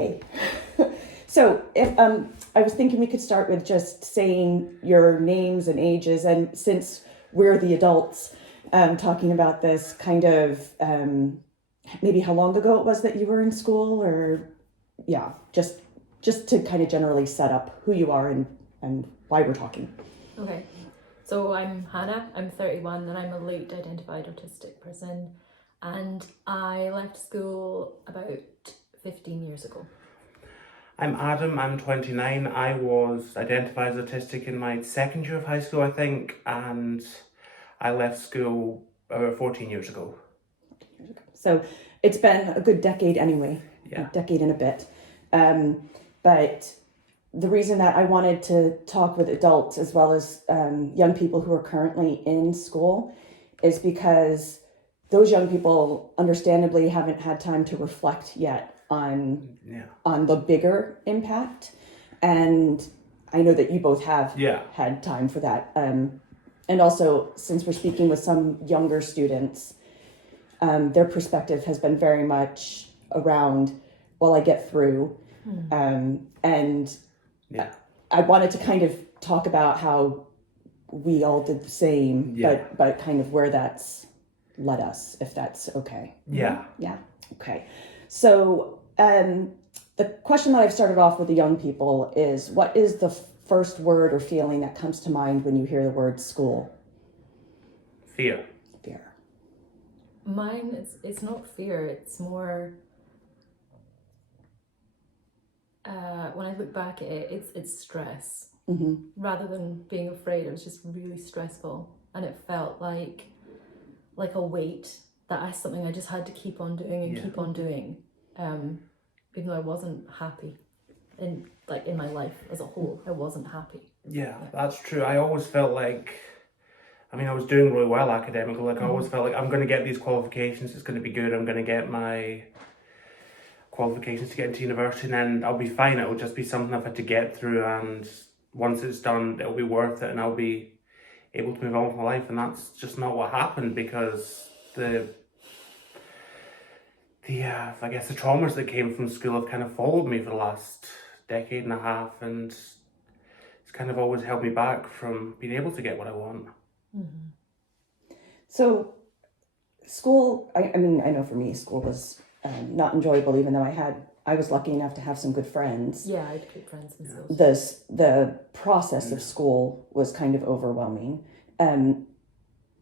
Hey. So if I was thinking we could start with just saying your names and ages, and since we're the adults talking about this, kind of maybe how long ago it was that you were in school, or yeah, just to kind of generally set up who you are and why we're talking. Okay, so I'm Hannah, I'm 31 and I'm a late identified autistic person, and I left school about 15 years ago. I'm Adam, I'm 29. I was identified as autistic in my second year of high school, I think, and I left school about 14 years ago. So it's been a good decade anyway, Yeah. a decade and a bit. But the reason that I wanted to talk with adults as well as young people who are currently in school is because those young people understandably haven't had time to reflect yet on the bigger impact. And I know that you both have had time for that. And also, since we're speaking with some younger students, their perspective has been very much around, well, I get through. And I wanted to kind of talk about how we all did the same, but kind of where that's led us, if that's okay. Yeah. Yeah. Okay. So the question that I've started off with the young people is, what is the first word or feeling that comes to mind when you hear the word school? Fear. Fear. Mine, it's not fear, it's more, when I look back at it, it's stress. Mm-hmm. Rather than being afraid, it was just really stressful, and it felt like a weight that something I just had to keep on doing and keep on doing, even though I wasn't happy in my life as a whole. I wasn't happy. Yeah, that's true. I always felt like, I was doing really well academically. I always felt like I'm going to get these qualifications, it's going to be good, I'm going to get my qualifications to get into university, and then I'll be fine. It'll just be something I've had to get through, and once it's done, it'll be worth it, and I'll be able to move on with my life. And that's just not what happened, because the traumas that came from school have kind of followed me for the last decade and a half, and it's kind of always held me back from being able to get what I want. Mm-hmm. So school, I know for me, school was not enjoyable, even though I was lucky enough to have some good friends. Yeah, I had good friends in school. The process of school was kind of overwhelming.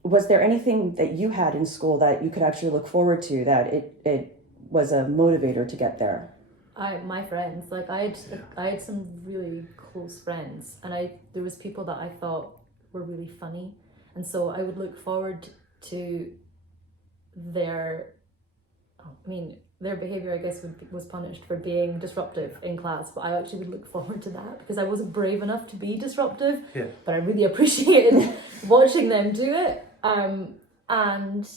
Was there anything that you had in school that you could actually look forward to, that it was a motivator to get there? My friends, I had some really close friends, and there was people that I thought were really funny, and so I would look forward to their behavior, I guess, was punished for being disruptive in class, but I actually would look forward to that because I wasn't brave enough to be disruptive. Yeah. But I really appreciated watching them do it. And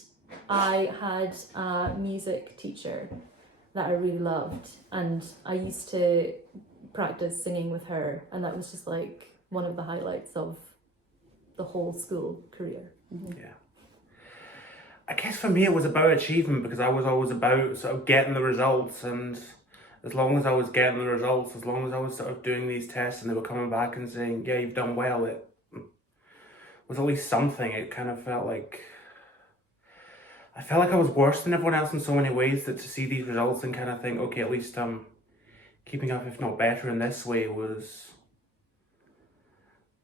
I had a music teacher that I really loved, and I used to practice singing with her, and that was just one of the highlights of the whole school career. Mm-hmm. Yeah. I guess for me it was about achievement, because I was always about sort of getting the results, and as long as I was getting the results, as long as I was sort of doing these tests and they were coming back and saying, yeah, you've done well, it was at least something. It kind of felt like I was worse than everyone else in so many ways, that to see these results and kind of think, okay, at least I'm keeping up, if not better in this way, was...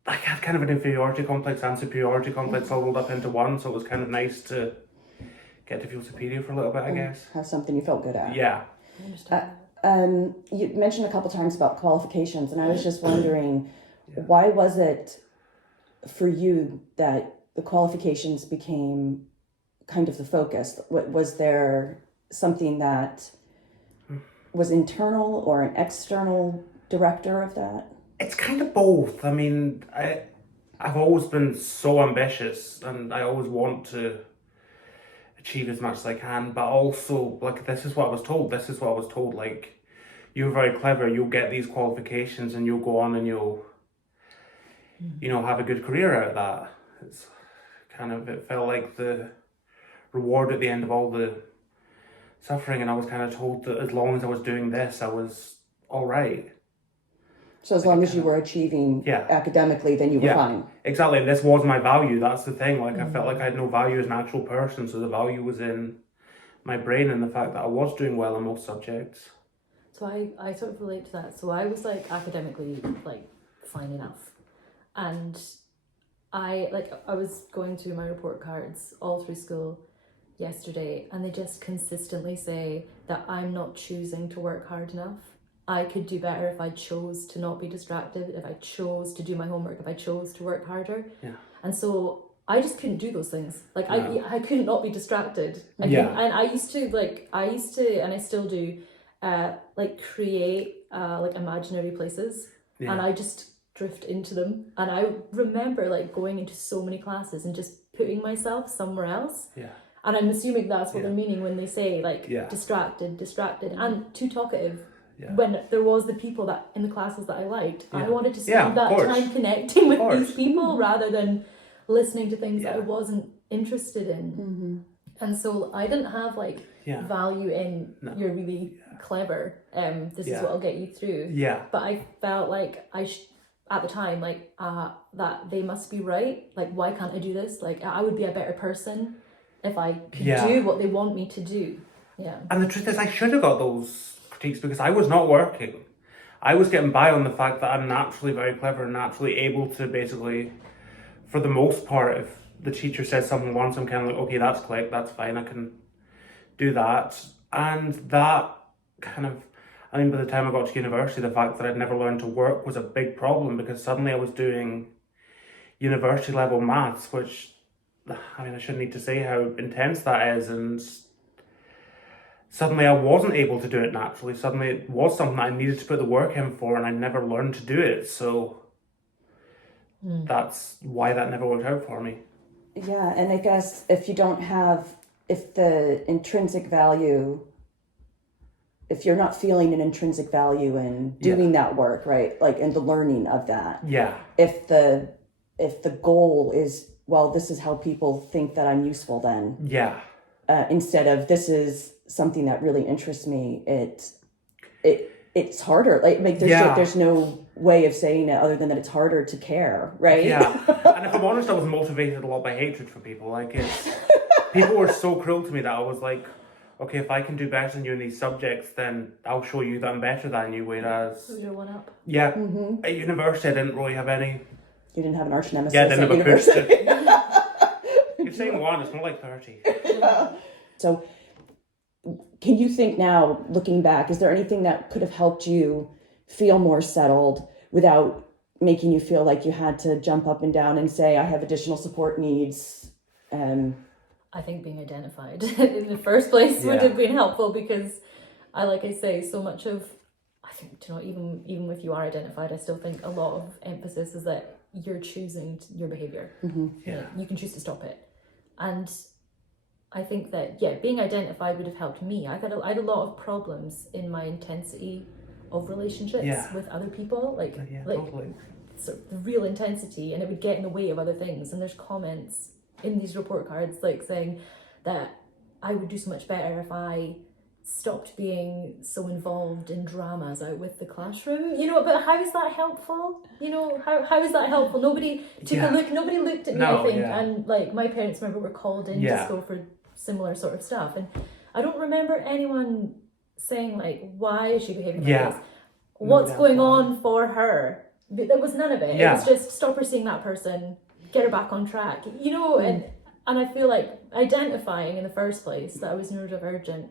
I had kind of an inferiority complex and superiority complex all rolled up into one, so it was kind of nice to get to feel superior for a little bit, I guess. Have something you felt good at. Yeah. I understand. You mentioned a couple times about qualifications, and I was just wondering, why was it for you that the qualifications became kind of the focus? Was there something that was internal or an external director of that? It's kind of both. I've always been so ambitious, and I always want to achieve as much as I can, but also, this is what I was told. You're very clever, you'll get these qualifications and you'll go on and you'll have a good career out of that. It felt like the reward at the end of all the suffering, and I was kind of told that as long as I was doing this, I was all right. So as long as you were achieving academically, then you were fine. Exactly. And this was my value. That's the thing. Like, I felt like I had no value as an actual person. So the value was in my brain and the fact that I was doing well in most subjects. So I sort of relate to that. So I was like academically like fine enough. And I was going through my report cards all through school yesterday, and they just consistently say that I'm not choosing to work hard enough. I could do better if I chose to not be distracted, if I chose to do my homework, if I chose to work harder. Yeah. And so I just couldn't do those things. Like I couldn't not be distracted. And I used to, and I still do, like create like imaginary places, and I just drift into them. And I remember like going into so many classes and just putting myself somewhere else. Yeah. And I'm assuming that's what they're meaning when they say like distracted, and too talkative. Yeah. When there was the people that in the classes that I liked, I wanted to spend that course. time connecting with these people rather than listening to things that I wasn't interested in. And so I didn't have like value in you're really clever. This is what will get you through. Yeah. But I felt like at the time like that they must be right. Like, why can't I do this? Like, I would be a better person if I could do what they want me to do. Yeah. And the truth is, I should have got those critiques because I was not working. I was getting by on the fact that I'm naturally very clever and naturally able to basically, for the most part, if the teacher says something once, I'm kind of like, okay, that's click, that's fine, I can do that. And that kind of, I mean, by the time I got to university, the fact that I'd never learned to work was a big problem because suddenly I was doing university level maths, which, I mean, I shouldn't need to say how intense that is, and suddenly I wasn't able to do it naturally. Suddenly it was something that I needed to put the work in for, and I never learned to do it. So that's why that never worked out for me. Yeah, and I guess if the intrinsic value, if you're not feeling an intrinsic value in doing that work, right? Like in the learning of that. Yeah. If the goal is, well, this is how people think that I'm useful then. Yeah. Instead of this is something that really interests me, it's harder. Like there's no way of saying it other than that it's harder to care, right? Yeah. And if I'm honest, I was motivated a lot by hatred for people. Like people were so cruel to me that I was like, okay, if I can do better than you in these subjects, then I'll show you that I'm better than you. Whereas who's your one up? Yeah. At university I didn't really have any. You didn't have an arch nemesis. Yeah, I didn't have a university. You're saying one, it's more like 30. Yeah. So can you think now, looking back, is there anything that could have helped you feel more settled without making you feel like you had to jump up and down and say, I have additional support needs? I think being identified in the first place would have been helpful because I say so much of, I think, even if you are identified, I still think a lot of emphasis is that you're choosing your behaviour. Mm-hmm. Yeah. You can choose to stop it. And I think that, being identified would have helped me. I had a lot of problems in my intensity of relationships with other people, totally. Sort of the real intensity, and it would get in the way of other things. And there's comments in these report cards like saying that I would do so much better if I stopped being so involved in dramas out with the classroom, but how is that helpful? How is that helpful? Nobody took a look, nobody looked at me, I think, and like my parents, remember, were called in to school for similar sort of stuff, and I don't remember anyone saying like, why is she behaving like this? What's going on for her? There was none of it. It was just stop her seeing that person, get her back on track, and I feel like identifying in the first place that I was neurodivergent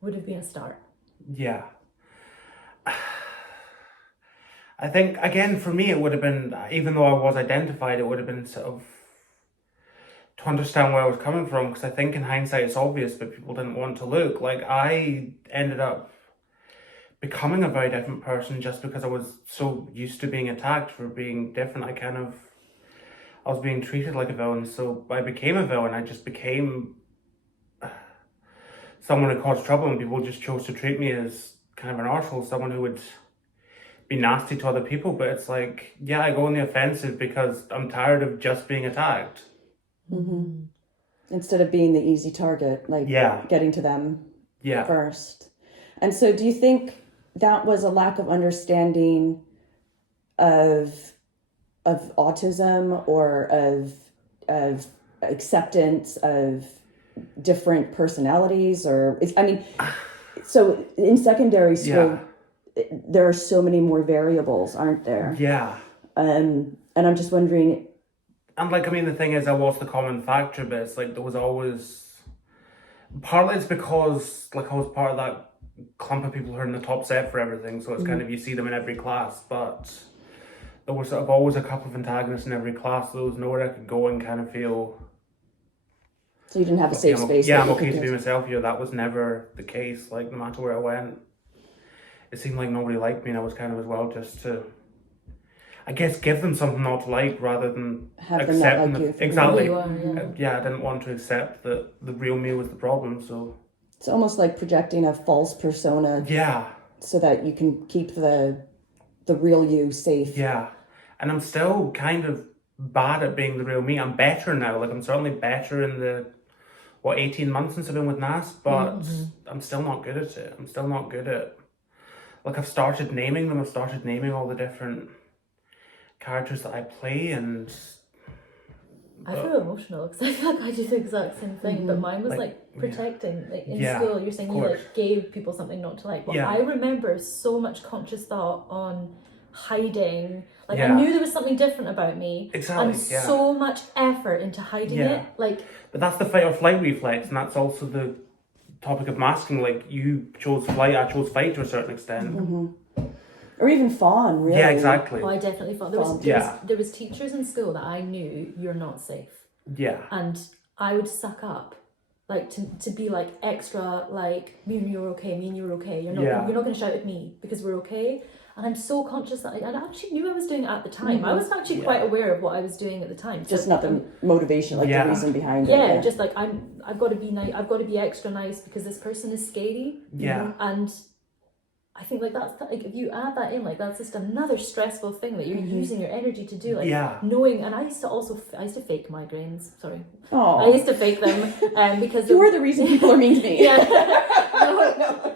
would have been a start. Yeah. I think, again, for me, it would have been, even though I was identified, it would have been sort of to understand where I was coming from, because I think in hindsight it's obvious, but people didn't want to look. Like, I ended up becoming a very different person just because I was so used to being attacked for being different. I was being treated like a villain, so I became a villain. I just became someone who caused trouble, and people just chose to treat me as kind of an arsehole, someone who would be nasty to other people. But it's like, I go on the offensive because I'm tired of just being attacked. Mm-hmm. Instead of being the easy target, getting to them. Yeah. first. And so do you think that was a lack of understanding of autism, or of acceptance of different personalities, or so in secondary school there are so many more variables, aren't there? Yeah. And I'm just wondering. And like, I mean, the thing is, I was the common factor, but it's like there was always, partly it's because like I was part of that clump of people who are in the top set for everything, so it's kind of, you see them in every class, but there was sort of always a couple of antagonists in every class, so there was nowhere I could go and kind of feel, So you didn't have a safe space? Yeah, I'm okay to be myself here. That was never the case. Like, no matter where I went, it seemed like nobody liked me, and I was kind of as well just to, I guess, give them something not to like rather than have them not like you. Exactly. Who you are, Yeah, I didn't want to accept that the real me was the problem, so. It's almost like projecting a false persona. Yeah. So that you can keep the real you safe. Yeah. And I'm still kind of bad at being the real me. I'm better now. Like, I'm certainly better in the, 18 months since I've been with NAS, but I'm still not good at it. I'm still not good at, like, I've started naming them. I've started naming all the different characters that I play, and I feel emotional because I feel like I do the exact same thing, but mine was like protecting. Like in school, you're saying you like gave people something not to like. Well, I remember so much conscious thought on hiding. Like I knew there was something different about me, and so much effort into hiding it. Like, but that's the fight or flight reflex, and that's also the topic of masking. Like, you chose flight, I chose fight to a certain extent. Or even fawn, really. Yeah, exactly. well, I definitely thought there was teachers in school that I knew you're not safe. Yeah. And I would suck up, like to be like extra, like me and you're okay, me and you're okay. You're not going to shout at me because we're okay. And I'm so conscious that I actually knew I was doing it at the time. I was actually quite aware of what I was doing at the time. Just not the motivation, like the reason behind it. Yeah, just like I've got to be nice. I've got to be extra nice because this person is scary. Yeah. And I think like that's like if you add that in, like that's just another stressful thing that you're using your energy to do. Like knowing, and I used to fake migraines. Sorry, I used to fake them because you were the reason people are mean to me.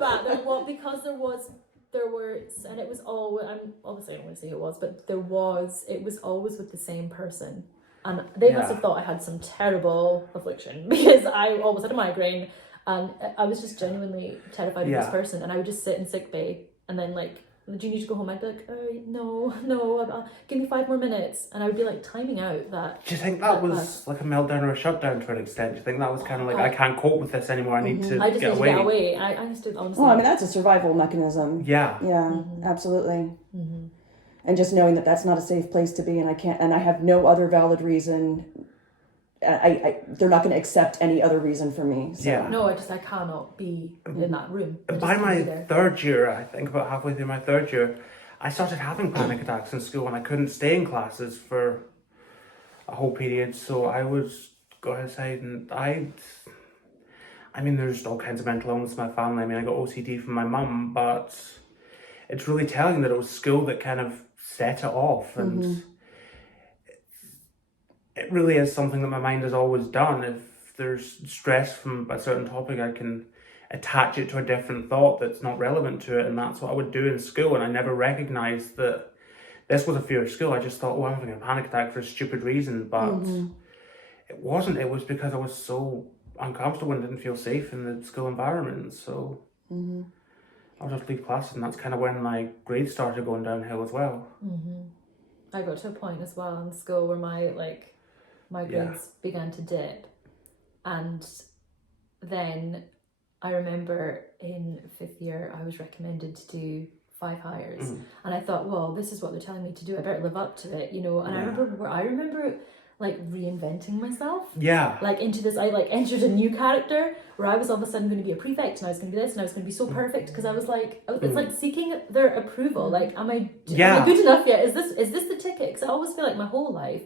But because there were, and it was all. I'm obviously I don't want to say it was, but it was always with the same person, and they must have thought I had some terrible affliction because I always had a migraine. And I was just genuinely terrified of this person, and I would just sit in sick bay, and then like, do you need to go home? I'd be like, no, give me 5 more minutes, and I would be like timing out that. Do you think that was like a meltdown or a shutdown to an extent? Do you think that was kind of like, I can't cope with this anymore, I need to I just get need away? to get away. I used to honestly. Well, I mean, that's a survival mechanism. Yeah. Yeah, absolutely. And just knowing that that's not a safe place to be, and I have no other valid reason. They're not going to accept any other reason for me. So. Yeah. No, I cannot be in that room. By my third year, I think about halfway through my third year, I started having panic attacks in school, and I couldn't stay in classes for a whole period. So I was go outside, and I mean, there's all kinds of mental illness in my family. I mean, I got OCD from my mum, but it's really telling that it was school that kind of set it off, and it really is something that my mind has always done. If there's stress from a certain topic, I can attach it to a different thought that's not relevant to it, and that's what I would do in school. And I never recognised that this was a fear of school. I just thought, I'm having a panic attack for a stupid reason, but it wasn't. It was because I was so uncomfortable and didn't feel safe in the school environment. So I would just leave classes, and that's kind of when my grades started going downhill as well. I got to a point as well in school where my grades began to dip, and then I remember in 5th year I was recommended to do 5 hires, and I thought, well, this is what they're telling me to do, I better live up to it, you know. And I remember like reinventing myself, like into this. I like entered a new character where I was all of a sudden going to be a prefect, and I was going to be this, and I was going to be so perfect because I was like, it's like seeking their approval. Like, am I good enough yet? Is this the ticket? Because I always feel like my whole life,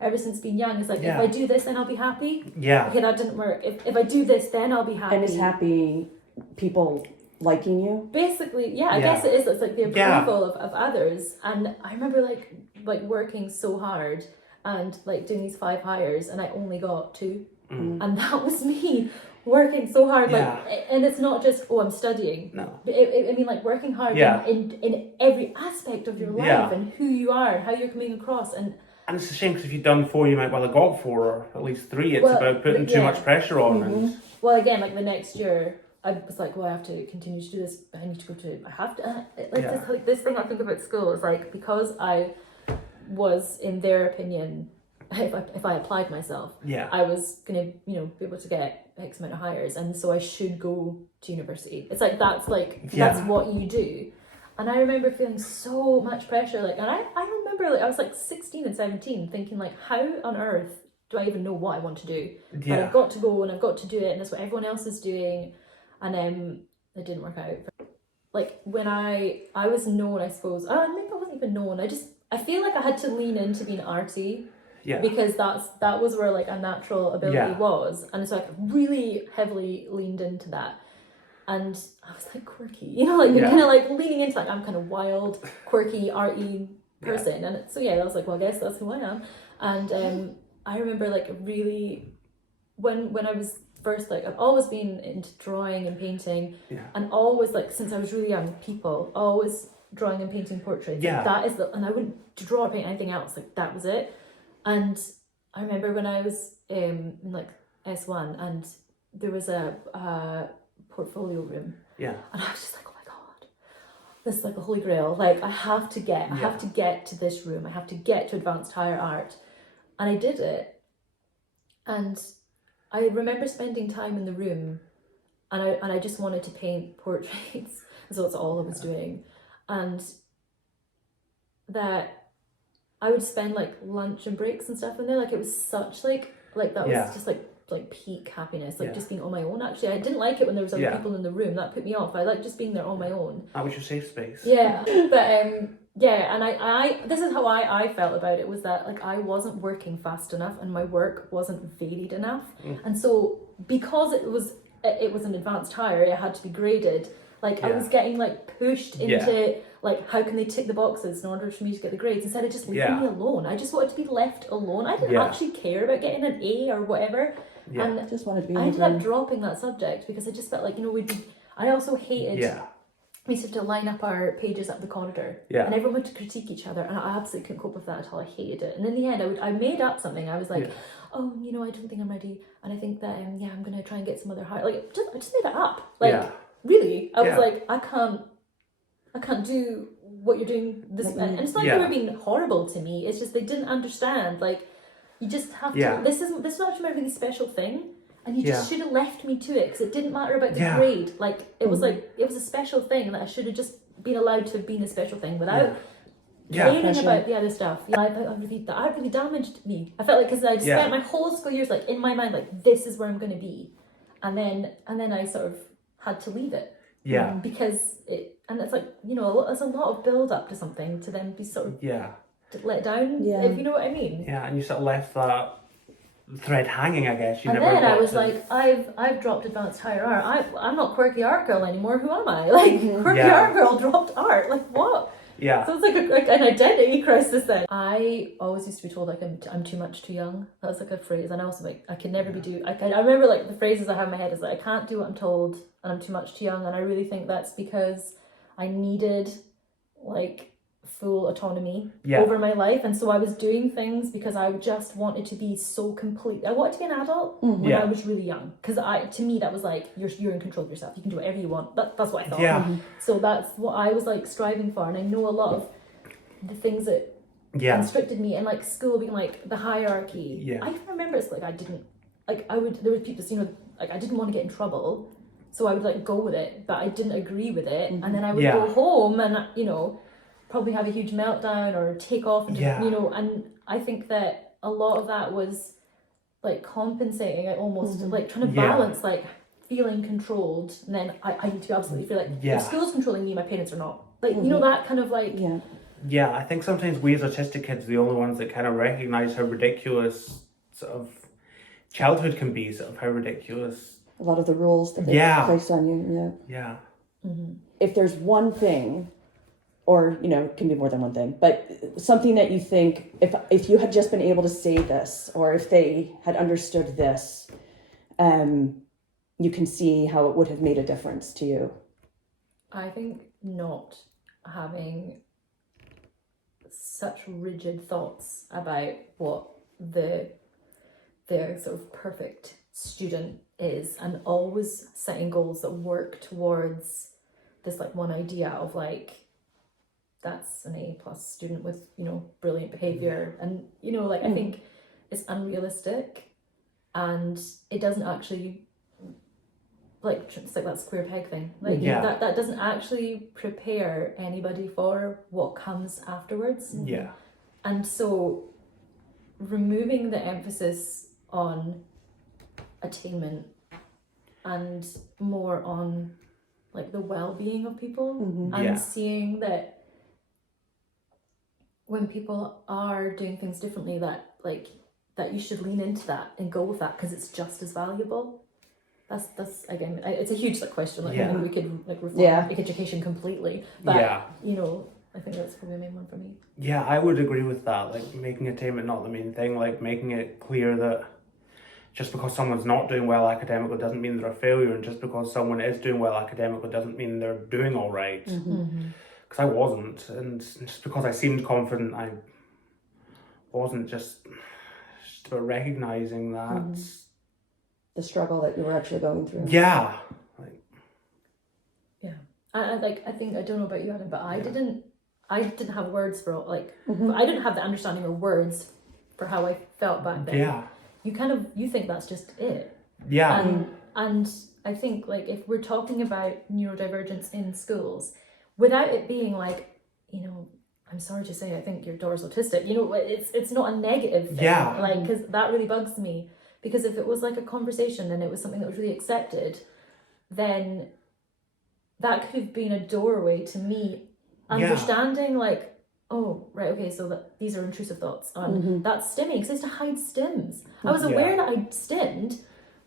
ever since being young, it's like, if I do this, then I'll be happy. Okay, that didn't work. If I do this, then I'll be happy. And is happy people liking you? Basically, I guess it is. It's like the approval of others. And I remember like working so hard and like doing these 5 hires, and I only got 2. And that was me working so hard, Yeah. like, and it's not just, oh, I'm studying. No. I mean, like, working hard Yeah. in every aspect of your life Yeah. and who you are and how you're coming across. And it's a shame because if you've done 4, you might well have got 4 or at least 3. It's Well, about putting too yeah. much pressure on. And well, again, like the next year, I was like, well, I have to continue to do this. I need to go to. I have to. This thing I think about school is like, because I was, in their opinion, if I applied myself, yeah. I was gonna, be able to get X amount of hires, and so I should go to university. It's like that's what you do. And I remember feeling so much pressure, like, and I remember, like, I was like 16 and 17 thinking, like, how on earth do I even know what I want to do? But I've got to go and I've got to do it, and that's what everyone else is doing. And it didn't work out. Like, when I was known, I suppose, maybe I wasn't even known. I feel like I had to lean into being arty. Yeah. Because that was where, like, a natural ability was. And so I really heavily leaned into that. And I was like quirky, like kind of like leaning into, like, I'm kind of wild, quirky, arty person. Yeah. And so I was like, well, I guess that's who I am. And I remember, like, really when I was first, like, I've always been into drawing and painting, and always, like, since I was really young, always drawing and painting portraits. Yeah. Like, that is and I wouldn't draw or paint anything else. Like, that was it. And I remember when I was in, like, S1, and there was a portfolio room. Yeah. And I was just like, oh my God, this is like a holy grail. Like, I have to get to this room. I have to get to advanced higher art. And I did it. And I remember spending time in the room, and I just wanted to paint portraits. So that's all I was doing. And that I would spend, like, lunch and breaks and stuff in there. Like, it was such like that was just like peak happiness, like just being on my own. Actually, I didn't like it when there was other people in the room. That put me off. I like just being there on my own. That was your safe space. Yeah. But and I this is how I felt about it, was that, like, I wasn't working fast enough and my work wasn't varied enough. And so, because it was an advanced hire, it had to be graded. Like, I was getting, like, pushed into, like, how can they tick the boxes in order for me to get the grades, instead of just leaving me alone. I just wanted to be left alone. I didn't actually care about getting an A or whatever. Yeah. And I just wanted to be. I ended up dropping that subject because I just felt like, I also hated. Yeah. We used to line up our pages up the corridor, and everyone would critique each other, and I absolutely couldn't cope with that at all. I hated it. And in the end, I made up something. I was like, oh, I don't think I'm ready, and I think that I'm gonna try and get some other high. Like, I just made that up. Like, really, I was like, I can't do what you're doing. This, and it's not like they were being horrible to me. It's just they didn't understand. Like, you just have to. This is not a really special thing. And you just should have left me to it, because it didn't matter about the grade. Like, it was it was a special thing that I should have just been allowed to have been a special thing without caring about the other stuff. I that really damaged me. I felt like, because I spent my whole school years, like, in my mind, like, this is where I'm going to be, and then I sort of had to leave it. Because it's like, there's a lot of build up to something to then be sort of let down. If you know what I mean. Yeah, and you sort of left that thread hanging, I guess. And then I was like, I've dropped advanced higher art. I'm not quirky art girl anymore. Who am I? Like, quirky art girl dropped art. Like, what? Yeah. So it's like an identity crisis then. I always used to be told, like, I'm too much, too young. That was like a phrase. And I also, like, I could never be I remember, like, the phrases I have in my head is like, I can't do what I'm told, and I'm too much, too young. And I really think that's because I needed, like, full autonomy over my life, and so I was doing things because I just wanted to be so complete. I wanted to be an adult when I was really young, because to me that was like, you're in control of yourself, you can do whatever you want. That's what I thought. So that's what I was, like, striving for. And I know a lot of the things that constricted me, and, like, school being, like, the hierarchy. I remember it's like, there were people, like, I didn't want to get in trouble, so I would, like, go with it, but I didn't agree with it, and then I would go home and probably have a huge meltdown or take off, and and I think that a lot of that was, like, compensating. I almost like trying to balance, like, feeling controlled, and then I need to absolutely feel like if school's controlling me, my parents are not, like, that kind of, like, I think sometimes we as autistic kids are the only ones that kind of recognize how ridiculous sort of childhood can be, sort of how ridiculous a lot of the rules that they place on you. If there's one thing, or it can be more than one thing, but something that you think, if you had just been able to say this, or if they had understood this, you can see how it would have made a difference to you? I think not having such rigid thoughts about what the sort of perfect student is, and always setting goals that work towards this like one idea of like, that's an A+ student with, you know, brilliant behavior, and you know, like I think it's unrealistic, and it doesn't actually, like, it's like that square peg thing, like that doesn't actually prepare anybody for what comes afterwards. Yeah. And so removing the emphasis on attainment and more on like the well-being of people, and seeing that when people are doing things differently, that like that you should lean into that and go with that, because it's just as valuable. That's again, it's a huge like question, like I think we could like reform like education completely, but you know, I think that's probably the main one for me. Yeah, I would agree with that, like making attainment not the main thing, like making it clear that just because someone's not doing well academically doesn't mean they're a failure, and just because someone is doing well academically doesn't mean they're doing all right. Because I wasn't, and just because I seemed confident, I wasn't. Just about recognising that. The struggle that you were actually going through. Yeah. I think, I don't know about you, Adam, but I didn't have words for it, like I didn't have the understanding or words for how I felt back then. Yeah. You think that's just it. Yeah. And I think like if we're talking about neurodivergence in schools, without it being like, you know, I'm sorry to say I think your daughter's autistic, you know, it's not a negative thing. Yeah. Like, because that really bugs me. Because if it was like a conversation and it was something that was really accepted, then that could have been a doorway to me understanding like, oh, right, okay, so these are intrusive thoughts. And that's stimming, because I used to hide stims. I was aware that I'd stimmed,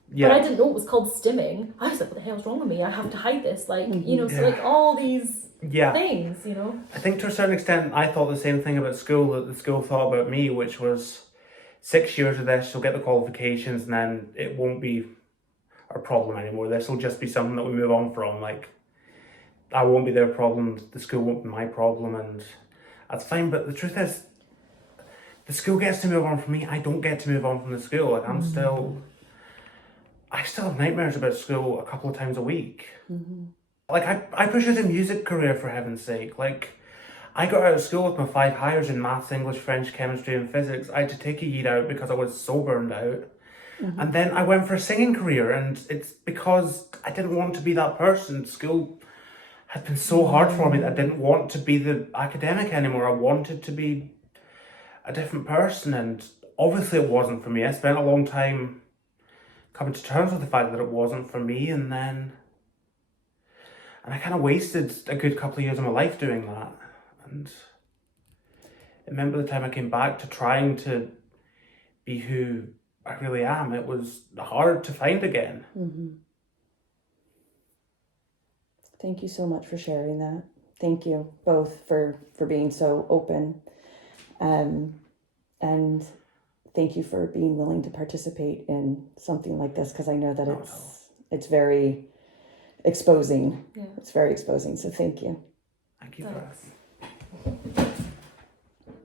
but I didn't know it was called stimming. I was like, what the hell's wrong with me? I have to hide this. Like, you know, so like all these things, you know. I think to a certain extent, I thought the same thing about school that the school thought about me, which was 6 years of this, you'll get the qualifications, and then it won't be our problem anymore. This will just be something that we move on from. Like, I won't be their problem, the school won't be my problem, and that's fine. But the truth is, the school gets to move on from me. I don't get to move on from the school. Like, I still have nightmares about school a couple of times a week. Like, I pursued a music career, for heaven's sake. Like, I got out of school with my 5 highers in maths, English, French, chemistry and physics. I had to take a year out because I was so burned out. And then I went for a singing career, and it's because I didn't want to be that person. School had been so hard for me that I didn't want to be the academic anymore. I wanted to be a different person, and obviously it wasn't for me. I spent a long time coming to terms with the fact that it wasn't for me, and I kind of wasted a good couple of years of my life doing that. And I remember the time I came back to trying to be who I really am, it was hard to find again. Thank you so much for sharing that. Thank you both for being so open. And thank you for being willing to participate in something like this, because I know that it's very exposing. It's very exposing. So thank you. Thank you for us.